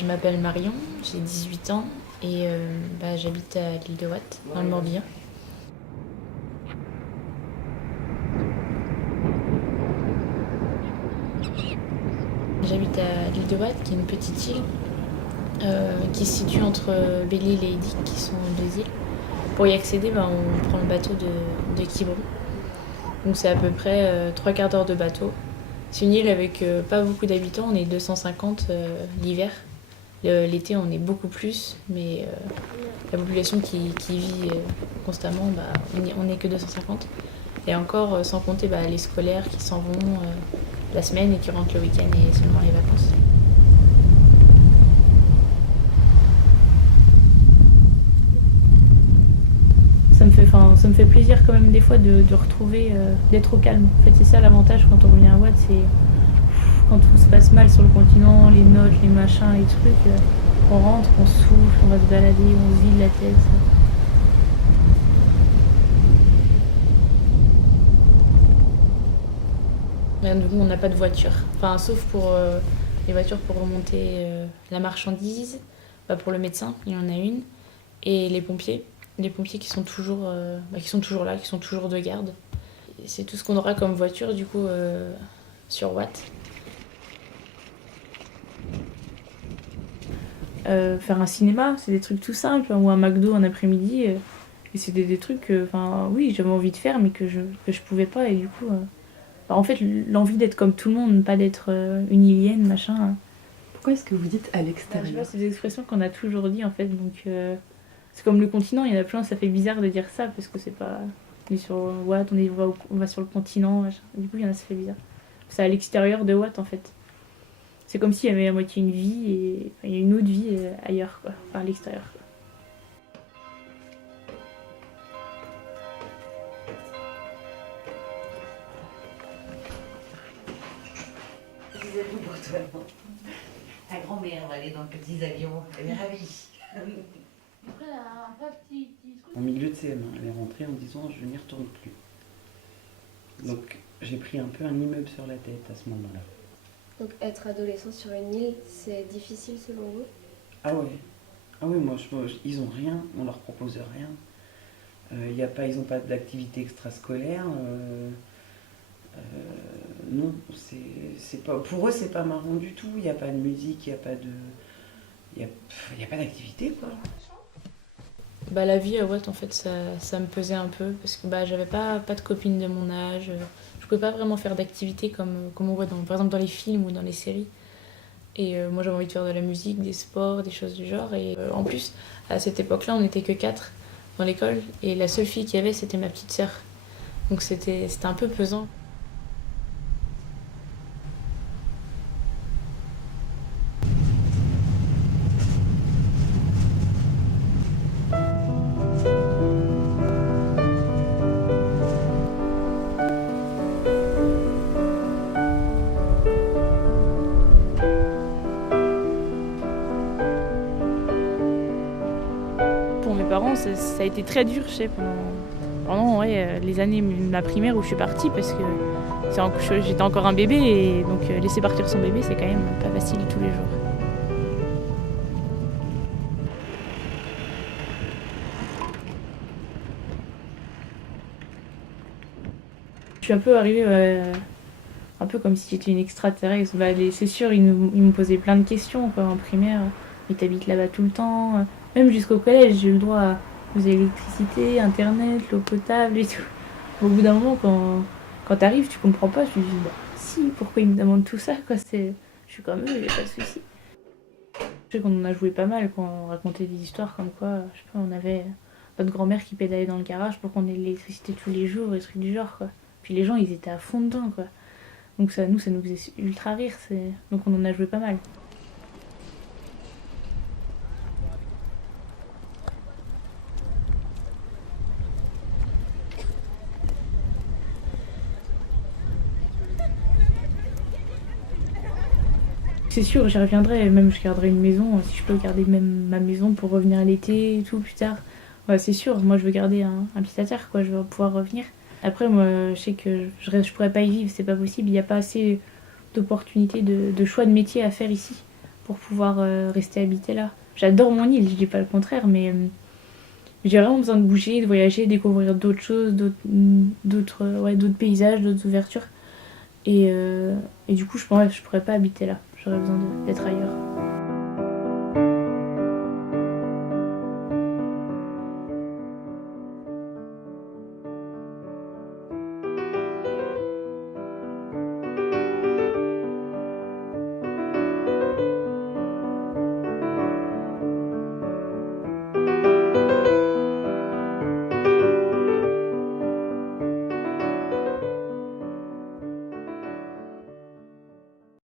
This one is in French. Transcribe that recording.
Je m'appelle Marion, j'ai 18 ans et j'habite à l'île de Watt, dans le Morbihan. J'habite à l'île de Watt, qui est une petite île qui se situe entre Belle-Île et Edic, qui sont deux îles. Pour y accéder, on prend le bateau de Quiberon. Donc c'est à peu près 3/4 d'heure de bateau. C'est une île avec pas beaucoup d'habitants, on est 250 l'hiver. L'été, on est beaucoup plus, mais la population qui vit constamment, on n'est que 250. Et encore, sans compter les scolaires qui s'en vont la semaine et qui rentrent le week-end et seulement les vacances. Ça me fait plaisir quand même des fois de retrouver, d'être au calme. En fait, c'est ça l'avantage quand on revient à Watt, c'est quand tout se passe mal sur le continent, les notes, les machins, les trucs, on rentre, on souffle, on va se balader, on se vide la tête. Du coup, on n'a pas de voiture, sauf pour les voitures pour remonter la marchandise, pour le médecin, il y en a une, et les pompiers qui sont toujours là, qui sont toujours de garde. Et c'est tout ce qu'on aura comme voiture du coup sur Watt. Faire un cinéma, c'est des trucs tout simples, ou un McDo un après-midi. Et c'est des trucs, oui, j'avais envie de faire, mais que je pouvais pas. Et du coup, en fait, l'envie d'être comme tout le monde, pas d'être une ilienne, machin. Pourquoi est-ce que vous dites à Je sais l'extérieur? pas, c'est des expressions qu'on a toujours dit en fait. Donc, c'est comme le continent, il y en a plein, ça fait bizarre de dire ça parce que c'est pas. On est sur Watt, on va sur le continent, machin. Du coup, il y en a, ça fait bizarre. C'est à l'extérieur de Watt en fait. C'est comme s'il y avait à moitié une vie et il y a une autre vie ailleurs, quoi, à l'extérieur. Ta grand-mère va aller dans le petit avion, elle est ravie. En milieu de CM1, elle est rentrée en me disant je n'y retourne plus. Donc j'ai pris un peu un immeuble sur la tête à ce moment-là. Donc être adolescent sur une île, c'est difficile selon vous? Ah ouais. Ah oui, ils ont rien, on leur propose rien. Ils n'ont pas d'activité extrascolaire. Non, c'est pas, pour eux c'est pas marrant du tout. Il n'y a pas de musique, il n'y a pas de, il y a pas d'activité quoi. La vie à Watt en fait ça me pesait un peu parce que j'avais pas de copine de mon âge. Je pouvais pas vraiment faire d'activités comme on voit par exemple dans les films ou dans les séries. Et moi j'avais envie de faire de la musique, des sports, des choses du genre. Et en plus à cette époque-là on n'était que 4 dans l'école et la seule fille qu'il y avait c'était ma petite sœur. Donc c'était un peu pesant. Pour mes parents, ça a été très dur, je sais, pendant les années de ma primaire où je suis partie, parce que j'étais encore un bébé, et donc laisser partir son bébé, c'est quand même pas facile tous les jours. Je suis un peu arrivée un peu comme si j'étais une extraterrestre. C'est sûr, ils me posaient plein de questions quoi, en primaire. Mais t'habites là-bas tout le temps. Même jusqu'au collège, j'ai eu le droit à l'électricité, internet, l'eau potable et tout. Au bout d'un moment, quand t'arrives, tu comprends pas. Tu te dis, si, pourquoi ils me demandent tout ça quoi, je suis comme eux, y a pas de souci. Je sais qu'on en a joué pas mal quand on racontait des histoires comme quoi, je sais pas, on avait notre grand-mère qui pédalait dans le garage pour qu'on ait l'électricité tous les jours, et trucs du genre quoi. Puis les gens, ils étaient à fond dedans quoi. Donc ça nous faisait ultra rire, donc on en a joué pas mal. C'est sûr, j'y reviendrai, même je garderai une maison, si je peux garder même ma maison pour revenir à l'été et tout plus tard. Ouais, c'est sûr, moi je veux garder un pied à terre, quoi, je veux pouvoir revenir. Après, moi je sais que je pourrais pas y vivre, c'est pas possible, il n'y a pas assez d'opportunités, de choix de métier à faire ici pour pouvoir rester habiter là. J'adore mon île, je dis pas le contraire, mais j'ai vraiment besoin de bouger, de voyager, découvrir d'autres choses, d'autres paysages, d'autres ouvertures. Et du coup, je pourrais pas habiter là. J'aurais besoin d'être ailleurs.